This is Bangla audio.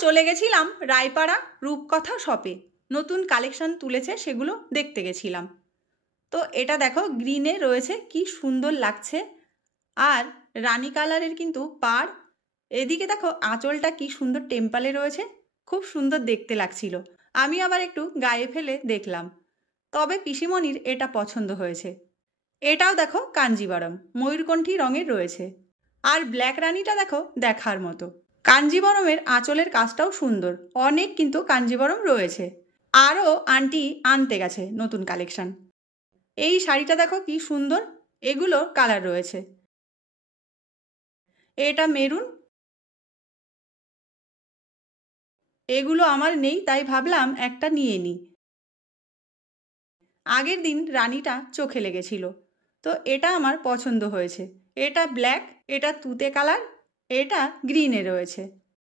চলে গেছিলাম রায়পাড়া রূপকথা শপে, নতুন কালেকশন তুলেছে সেগুলো দেখতে গেছিলাম। তো এটা দেখো গ্রিনে রয়েছে, কি সুন্দর লাগছে। আর রানী কালারের কিন্তু পাড়। এদিকে দেখো আঁচলটা কি সুন্দর টেম্পালে রয়েছে, খুব সুন্দর দেখতে লাগছিল। আমি আবার একটু গায়ে ফেলে দেখলাম, তবে পিসিমণির এটা পছন্দ হয়েছে। এটাও দেখো কাঞ্জিবরম ময়ূরকণ্ঠী রঙের রয়েছে। আর ব্ল্যাক রানীটা দেখো দেখার মতো। কাঞ্জিবরমের আঁচলের কাজটাও সুন্দর, অনেক কিন্তু কাঞ্জিবরম রয়েছে। আরও আন্টি আনতে গেছে নতুন কালেকশন। এই শাড়িটা দেখো কি সুন্দর, এগুলো কালার রয়েছে। এটা মেরুন, এগুলো আমার নেই তাই ভাবলাম একটা নিয়ে নিই। আগের দিন রানীটা চোখে লেগেছিল, তো এটা আমার পছন্দ হয়েছে। এটা ব্ল্যাক, এটা তুতে কালার, এটা গ্রিনে রয়েছে।